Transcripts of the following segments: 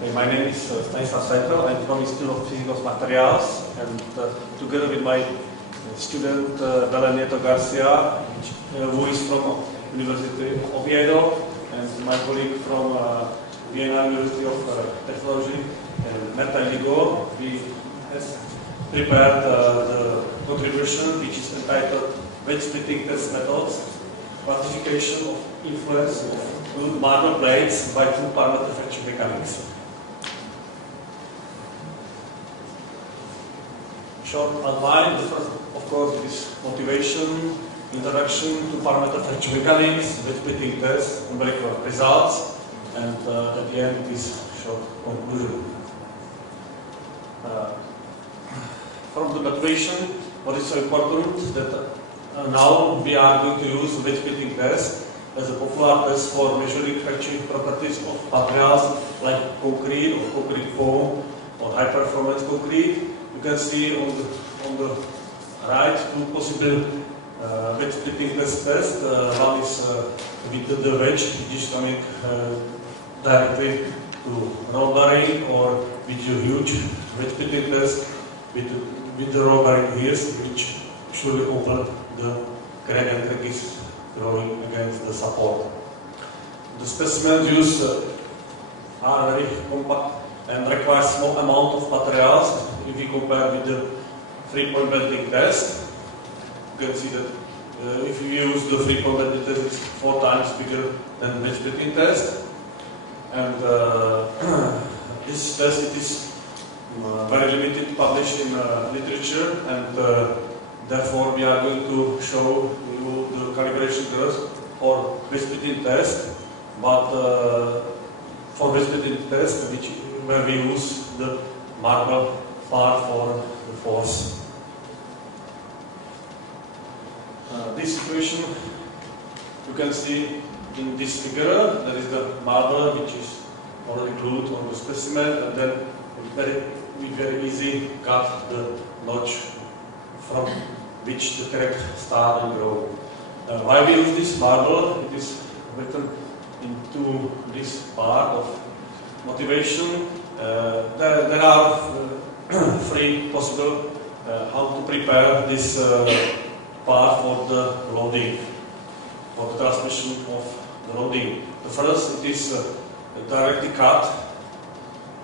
Okay, my name is I'm from Institute of Physical Materials, and together with my student Belenieto Garcia, who is from University of Oviedo, and my colleague from Vienna University of Technology, Marta Ligo, we have prepared the contribution which is entitled Wedge splitting test methods, quantification of influence of marble plates by two-parameter fracture mechanics. Short outline, the first, of course, is motivation, introduction to parameter fracture mechanics, wedge splitting test, numerical results, and at the end it is short conclusion. From the motivation, what is so important that now we are going to use wedge splitting test as a popular test for measuring fracture properties of materials like concrete or concrete foam or high performance concrete. You can see on the right two possible wedge splitting test. One is with the wedge which is coming directly to roll bearing, or with a huge wedge splitting test with the roll bearing gears, which surely open the crane and crank is throwing against the support. The specimens used are very compact and require small amount of materials. If we compare with the 3-point bending test, you can see that if you use the 3-point bending test, it's 4 times bigger than wedge splitting test. And this test it is very limited published in literature, and therefore we are going to show you the calibration curves for wedge splitting test, but for wedge splitting test where we use the marble part for the force. This situation you can see in this figure. There is the marble which is already glued on the specimen, and then we very easy cut the notch from which the crack start and grow. Why we use this marble? It is written into this part of motivation. There are 3 possible how to prepare this part for the loading, for the transmission of the loading. The first, it is directly cut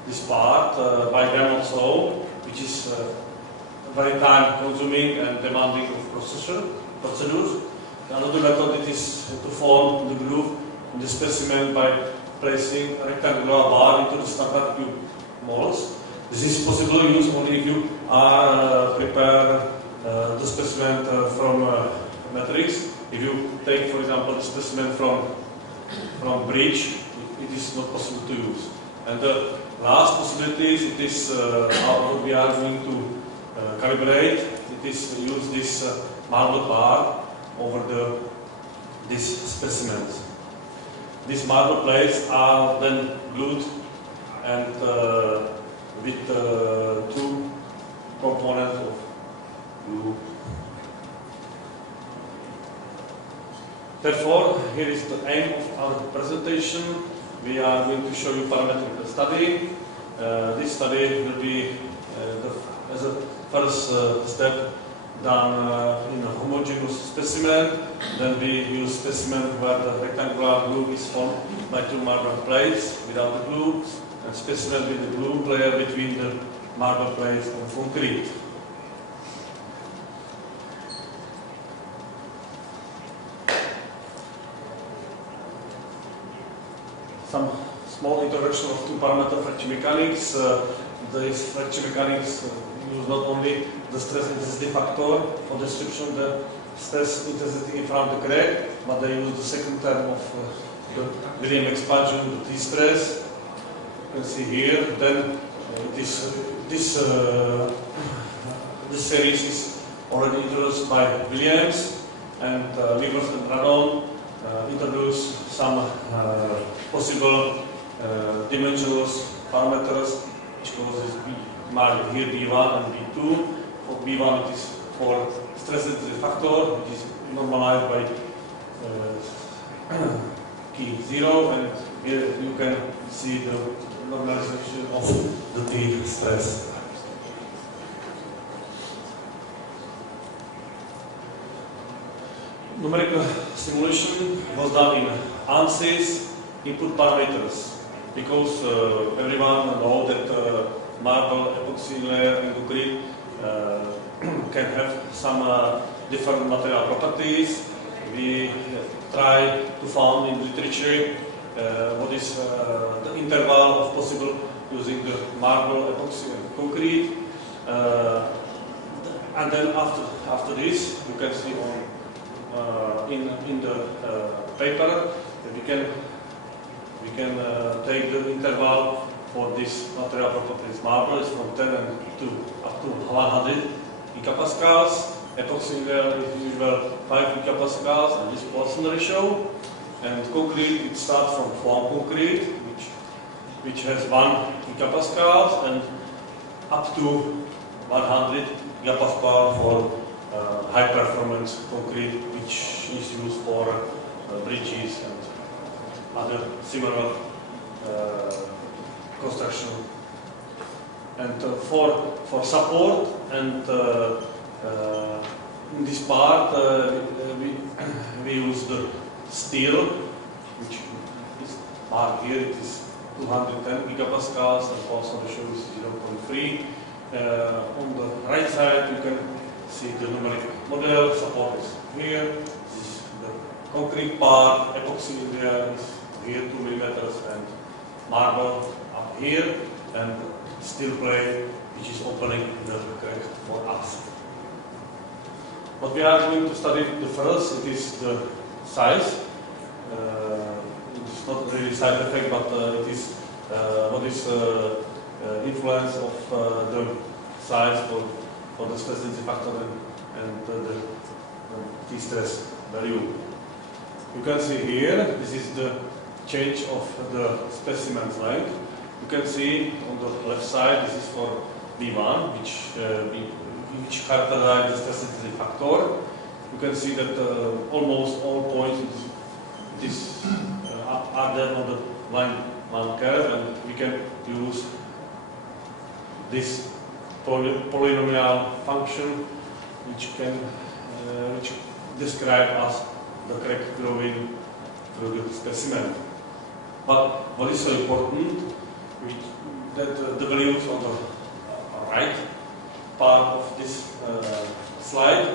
this part by Diamond saw, which is very time consuming and demanding of procedures. Another method it is to form the groove in the specimen by placing a rectangular bar into the standard tube molds. This is possible use only if you are prepare the specimen from matrix. If you take, for example, the specimen from bridge, it is not possible to use. And the last possibility is it is how we are going to calibrate. It is use this marble bar over these specimens. These marble plates are then glued and with 2 components of glue. Therefore, here is the aim of our presentation. We are going to show you parametric study. This study will be as a first step done in a homogeneous specimen. Then we use specimen where the rectangular glue is formed by 2 marble plates without the glue, and specimen with the glue layer between the marble plates and concrete. Some small introduction of 2-parameter fracture mechanics. This fracture mechanics use not only the stress intensity factor for description the stress intensity in front of the crack, but they use the second term of the William expansion, the T-stress. You can see here. Then this series is already introduced by Williams, and Livers and Radon introduce some possible dimensionless parameters, which causes marked here B1 and B2. For B1 it is for stress intensity factor, which is normalized by key 0, and here you can see the normalization of the T stress. Numerical simulation was done in ANSYS input parameters because everyone knows that marble, epoxy layer and concrete can have some different material properties. We try to find in literature what is the interval of possible using the marble, epoxy and concrete. And then after this, you can see in the paper that we can take the interval for this material properties. Marble is from 10 to up to 100 gigapascals. Epoxy layer is usually 5 gigapascals, and this Poisson ratio. And concrete, it starts from foam concrete, which has 1 gigapascals, and up to 100 gigapascal for high performance concrete, which is used for bridges and other similar construction. And for support and in this part we use the steel, which is marked here. It is 210 gigapascals, and also the show is 0.3. On the right side you can see the numerical model. Support is here. This is the concrete part. Epoxy area is here 2 millimeters, and marble up here, and steel plate which is opening the crack for us. What we are going to study the first, it is the size. It is not really side effect, but it is what is influence of the size for the stress density factor and the T stress value. You can see here, this is the change of the specimen's length. You can see on the left side, this is for V1, which characterizes the stress density factor. You can see that almost all points are there on the line curve, and we can use this polynomial function, which describe us the crack growing through the specimen. But what is so important, that the values on the right part of this slide,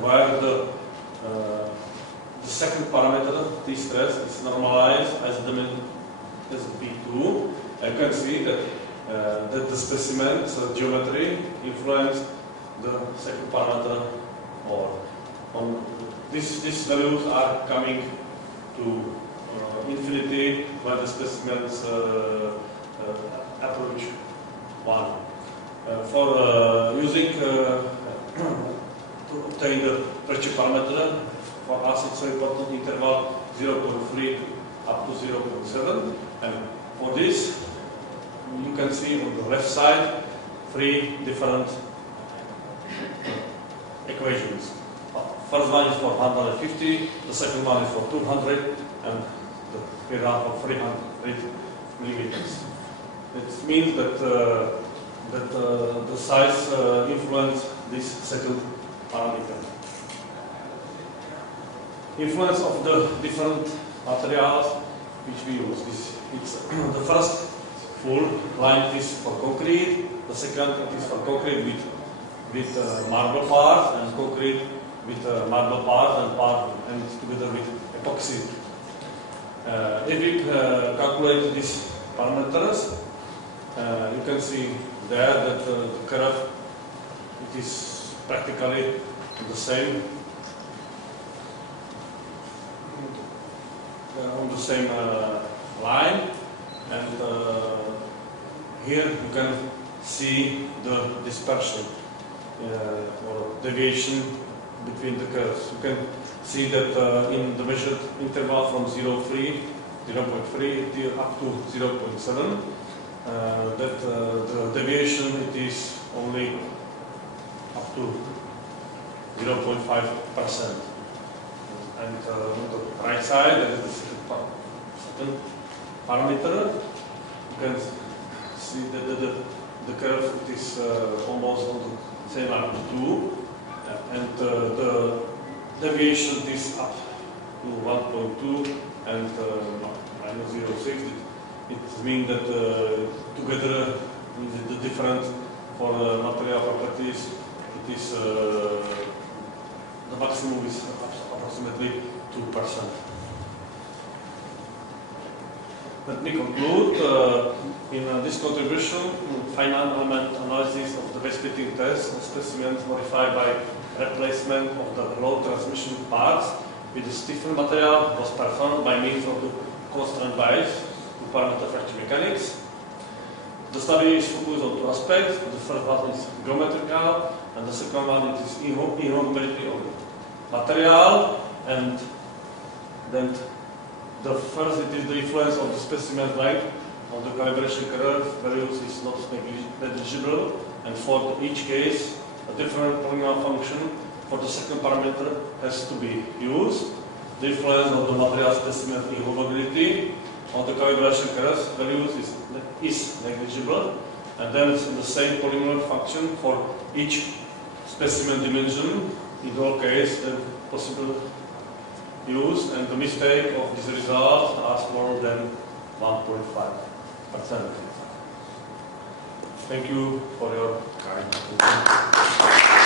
where the second parameter, T stress, is normalized as B2. You can see that the specimen's geometry influenced the second parameter more. These values are coming to infinity when the specimens approach 1. For using to obtain the pressure parameter, for us it's an important interval 0.3 up to 0.7, and for this you can see on the left side 3 different equations. First one is for 150, the second one is for 200, and the third one for 300 millimeters. It means that the size influence this second parameter. Influence of the different materials which we use. It's the first full line is for concrete, the second is for concrete with marble part, and concrete with marble part and together with epoxy. If we calculate these parameters, you can see there that the curve, it is practically the same on the same line, and here you can see the dispersion or deviation between the curves. You can see that in the measured interval from 0.3 up to 0.7, that the deviation it is only up to 0.5%. And on the right side, there is the certain parameter. You can see that the curve is almost on the same amplitude, and the deviation is up to 1.2 and minus 0.6. It means that together with the difference for material properties, it is the maximum is approximately 2%. Let me conclude. In this contribution, finite element analysis of the waste-splitting test of specimens modified by replacement of the low transmission parts with the stiffened material was performed by means of the constraint bias to parameter fracture mechanics. The study is focused on two aspects. The first one is geometrical, and the second one is inhomogeneity of the material. And then the first, it is the influence of the specimen length on the calibration curve values is not negligible, and for each case, a different polynomial function for the second parameter has to be used. The influence of the material specimen inhomogeneity on the calibration curve values is negligible, and then it's the same polynomial function for each specimen dimension. In all cases, the possible use, and the mistake of this result are smaller than 1.5%. Thank you for your kind attention.